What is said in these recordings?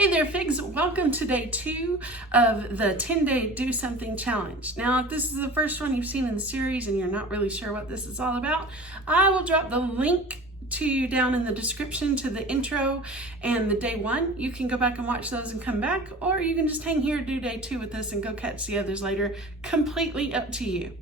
Hey there, Figs. Welcome to day 2 of the 10-day Do Something Challenge. Now, if this is the first one you've seen in the series and you're not really sure what this is all about, I will drop the link to you down in the description to the intro and the day 1. You can go back and watch those and come back, or you can just hang here, do day 2 with us and go catch the others later. Completely up to you.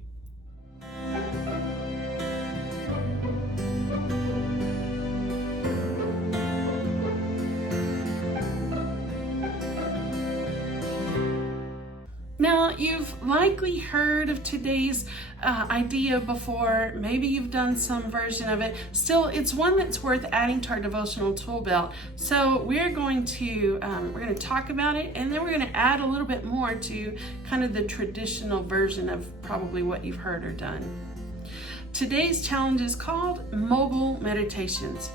Now, you've likely heard of today's idea before. Maybe you've done some version of it. Still, it's one that's worth adding to our devotional tool belt. So we're going to talk about it, and then we're going to add a little bit more to kind of the traditional version of probably what you've heard or done. Today's challenge is called Mobile Meditations.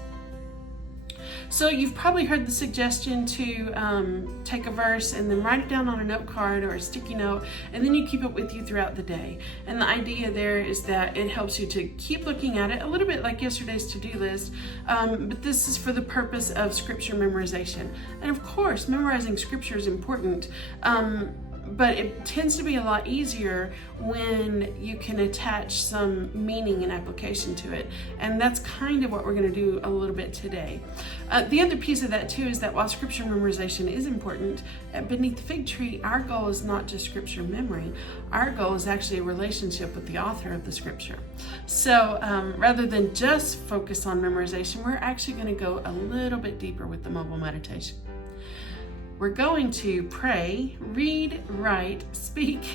So you've probably heard the suggestion to take a verse and then write it down on a note card or a sticky note, and then you keep it with you throughout the day. And the idea there is that it helps you to keep looking at it, a little bit like yesterday's to-do list, but this is for the purpose of scripture memorization. And of course, memorizing scripture is important, but it tends to be a lot easier when you can attach some meaning and application to it. And that's kind of what we're going to do a little bit today. The other piece of that too is that while scripture memorization is important, beneath the fig tree, our goal is not just scripture memory. Our goal is actually a relationship with the author of the scripture. So rather than just focus on memorization, we're actually going to go a little bit deeper with the mobile meditation. We're going to pray, read, write, speak,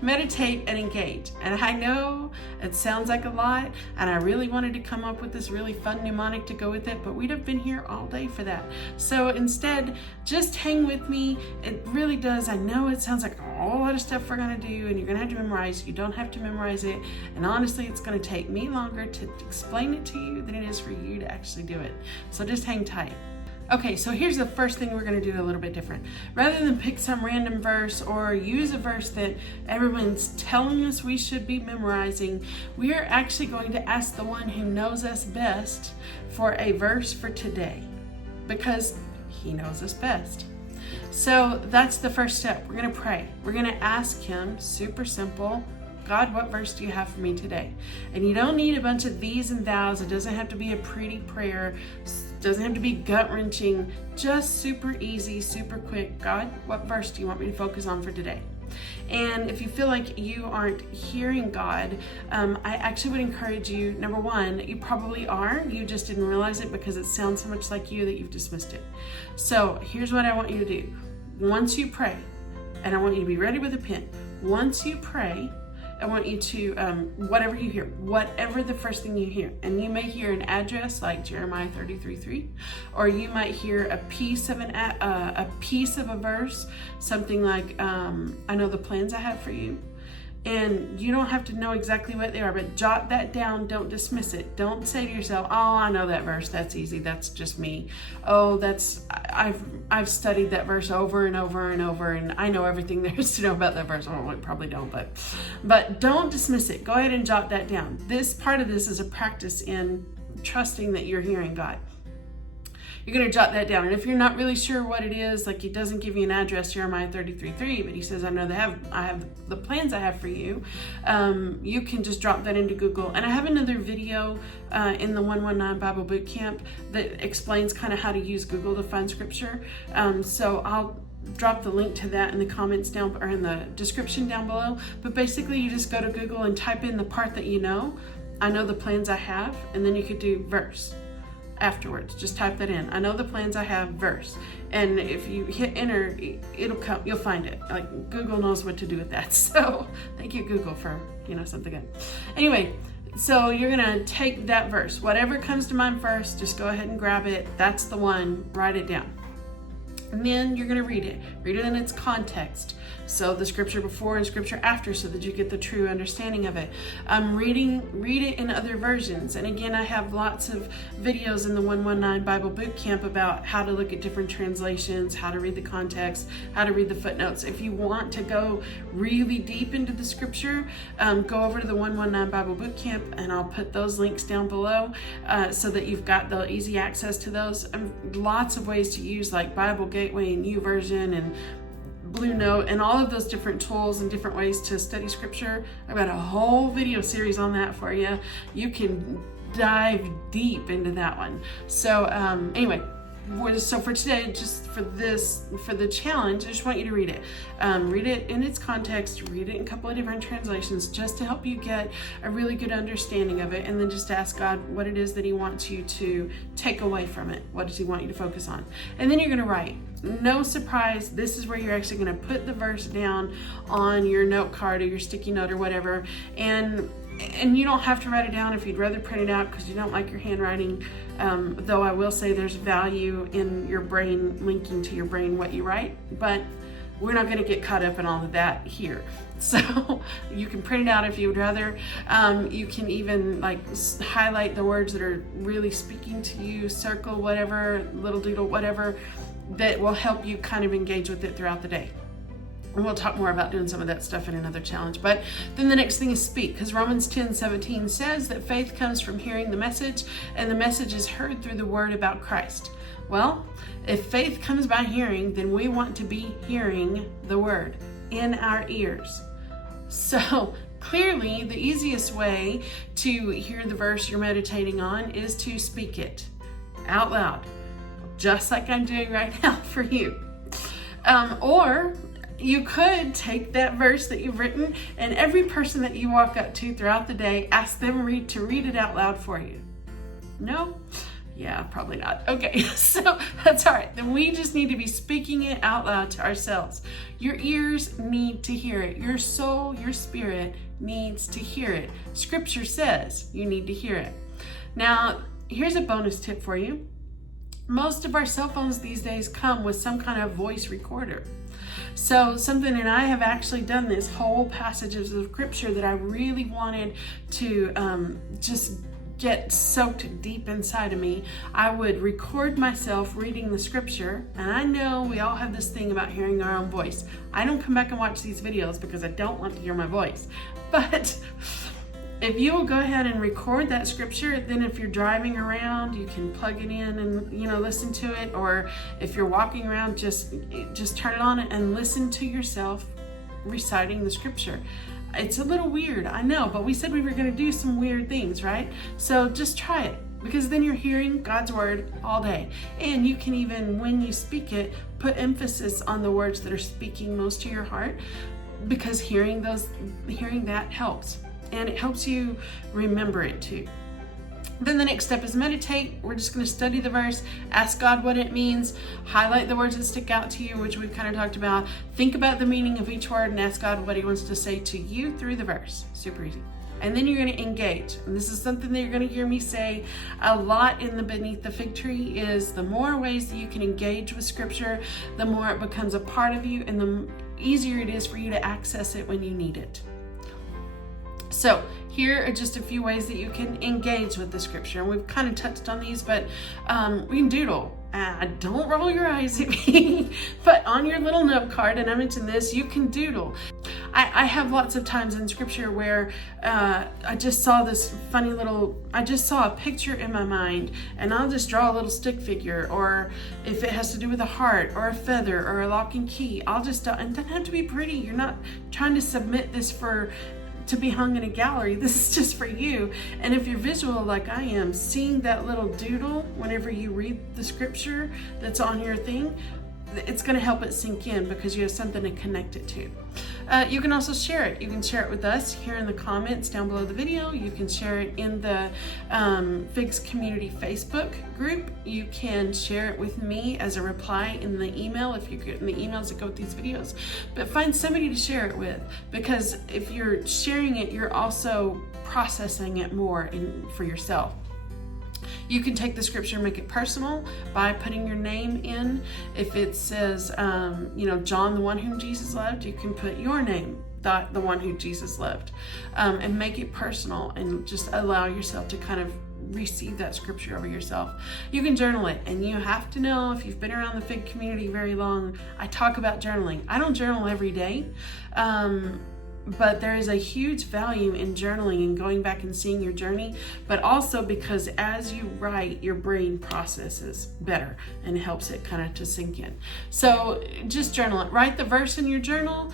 meditate, and engage. And I know it sounds like a lot, and I really wanted to come up with this really fun mnemonic to go with it, but we'd have been here all day for that. So instead, just hang with me. It really does. I know it sounds like a whole lot of stuff we're going to do, and you're going to have to memorize. You don't have to memorize it. And honestly, it's going to take me longer to explain it to you than it is for you to actually do it. So just hang tight. Okay, so here's the first thing we're going to do a little bit different. Rather than pick some random verse or use a verse that everyone's telling us we should be memorizing, we are actually going to ask the one who knows us best for a verse for today, because he knows us best. So that's the first step. We're going to pray. We're going to ask him, super simple, God, what verse do you have for me today? And you don't need a bunch of these and thous. It doesn't have to be a pretty prayer. It doesn't have to be gut-wrenching. Just super easy, super quick. God, what verse do you want me to focus on for today? And if you feel like you aren't hearing God, I actually would encourage you, number one, you probably are. You just didn't realize it because it sounds so much like you that you've dismissed it. So here's what I want you to do. Once you pray, and I want you to be ready with a pen. Once you pray, I want you to, whatever you hear, whatever the first thing you hear, and you may hear an address like Jeremiah 33:3, or you might hear a piece of a verse, something like, I know the plans I have for you. And you don't have to know exactly what they are, but jot that down. Don't dismiss it. Don't say to yourself, oh, I know that verse. That's easy. That's just me. Oh, I've studied that verse over and over and over, and I know everything there is to know about that verse. Oh, I probably don't, but don't dismiss it. Go ahead and jot that down. This part of this is a practice in trusting that you're hearing God. You're going to jot that down. And if you're not really sure what it is, like he doesn't give you an address, Jeremiah 33:3, but he says, I have the plans I have for you. You can just drop that into Google. And I have another video in the 119 Bible Bootcamp that explains kind of how to use Google to find scripture. So I'll drop the link to that in the comments down, or in the description down below. But basically you just go to Google and type in the part that you know. I know the plans I have, and then you could do verse. Afterwards, just type that in. I know the plans I have, verse. And if you hit enter, it'll come, you'll find it. Like, Google knows what to do with that. So thank you, Google, for, something good. Anyway, so you're gonna take that verse. Whatever comes to mind first, just go ahead and grab it. That's the one, write it down. And then you're going to read it. Read it in its context. So the scripture before and scripture after, so that you get the true understanding of it. Read it in other versions. And again, I have lots of videos in the 119 Bible Bootcamp about how to look at different translations, how to read the context, how to read the footnotes. If you want to go really deep into the scripture, go over to the 119 Bible Bootcamp, and I'll put those links down below so that you've got the easy access to those. Lots of ways to use, like Bible Gateway and YouVersion and Blue Note and all of those different tools and different ways to study scripture. I've got a whole video series on that for you. You can dive deep into that one. So anyway, so for today, just for the challenge, I just want you to read it. Read it in its context, read it in a couple of different translations, just to help you get a really good understanding of it, and then just ask God what it is that He wants you to take away from it. What does He want you to focus on? And then you're going to write. No surprise, this is where you're actually going to put the verse down on your note card or your sticky note or whatever, and you don't have to write it down if you'd rather print it out because you don't like your handwriting, though I will say there's value in your brain, linking to your brain what you write, but we're not going to get caught up in all of that here. So you can print it out if you would rather. You can even like highlight the words that are really speaking to you, circle whatever, little doodle, whatever, that will help you kind of engage with it throughout the day. And we'll talk more about doing some of that stuff in another challenge. But then the next thing is speak, because Romans 10:17 says that faith comes from hearing the message, and the message is heard through the word about Christ. Well, if faith comes by hearing, then we want to be hearing the word in our ears. So clearly, the easiest way to hear the verse you're meditating on is to speak it out loud, just like I'm doing right now for you. Or you could take that verse that you've written, and every person that you walk up to throughout the day, ask them to read it out loud for you. No? Yeah, probably not. Okay, so that's all right. Then we just need to be speaking it out loud to ourselves. Your ears need to hear it. Your soul, your spirit needs to hear it. Scripture says you need to hear it. Now, here's a bonus tip for you. Most of our cell phones these days come with some kind of voice recorder. So something, and I have actually done this, whole passages of scripture that I really wanted to just get soaked deep inside of me. I would record myself reading the scripture, and I know we all have this thing about hearing our own voice. I don't come back and watch these videos because I don't want to hear my voice. But if you will go ahead and record that scripture, then if you're driving around, you can plug it in and listen to it. Or if you're walking around, just turn it on and listen to yourself reciting the scripture. It's a little weird, I know, but we said we were going to do some weird things, right? So just try it, because then you're hearing God's word all day. And you can even, when you speak it, put emphasis on the words that are speaking most to your heart, because hearing that helps. And it helps you remember it too. Then the next step is meditate. We're just going to study the verse, ask God what it means, highlight the words that stick out to you, which we've kind of talked about. Think about the meaning of each word and ask God what He wants to say to you through the verse. Super easy. And then you're going to engage. And this is something that you're going to hear me say a lot in the Beneath the Fig Tree, is the more ways that you can engage with scripture, the more it becomes a part of you, and the easier it is for you to access it when you need it. So here are just a few ways that you can engage with the scripture. And we've kind of touched on these, but we can doodle. Don't roll your eyes at me, but on your little note card, and I mentioned this, you can doodle. I have lots of times in scripture where I just saw this funny I just saw a picture in my mind, and I'll just draw a little stick figure, or if it has to do with a heart or a feather or a lock and key, I'll just, and it doesn't have to be pretty. You're not trying to submit this to be hung in a gallery. This is just for you. And if you're visual like I am, seeing that little doodle whenever you read the scripture that's on your thing, it's going to help it sink in because you have something to connect it to. You can also share it. You can share it with us here in the comments down below the video. You can share it in the Figs Community Facebook group. You can share it with me as a reply in the email if you get in the emails that go with these videos. But find somebody to share it with, because if you're sharing it, you're also processing it more for yourself. You can take the scripture and make it personal by putting your name in. If it says, John, the one whom Jesus loved, you can put your name, the one who Jesus loved, and make it personal and just allow yourself to kind of receive that scripture over yourself. You can journal it, and you have to know, if you've been around the Fig community very long, I talk about journaling. I don't journal every day, but there is a huge value in journaling and going back and seeing your journey, but also because as you write, your brain processes better and it helps it kind of to sink in. So just journal it. Write the verse in your journal,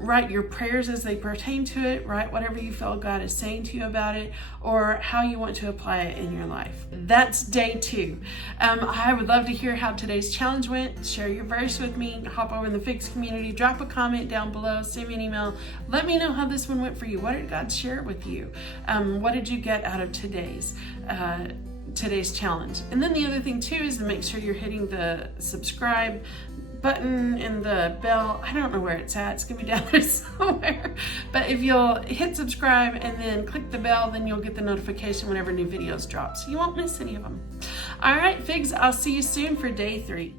write your prayers as they pertain to it, write whatever you feel God is saying to you about it, or how you want to apply it in your life. That's day 2. I would love to hear how today's challenge went. Share your verse with me. Hop over in the Figs community, drop a comment down below, send me an email. Let me know how this one went for you. What did God share with you? What did you get out of today's challenge? And then the other thing too is to make sure you're hitting the subscribe button and the bell. I don't know where it's at. It's gonna be down there somewhere. But if you'll hit subscribe and then click the bell, then you'll get the notification whenever new videos drop, so you won't miss any of them. All right, Figs, I'll see you soon for day 3.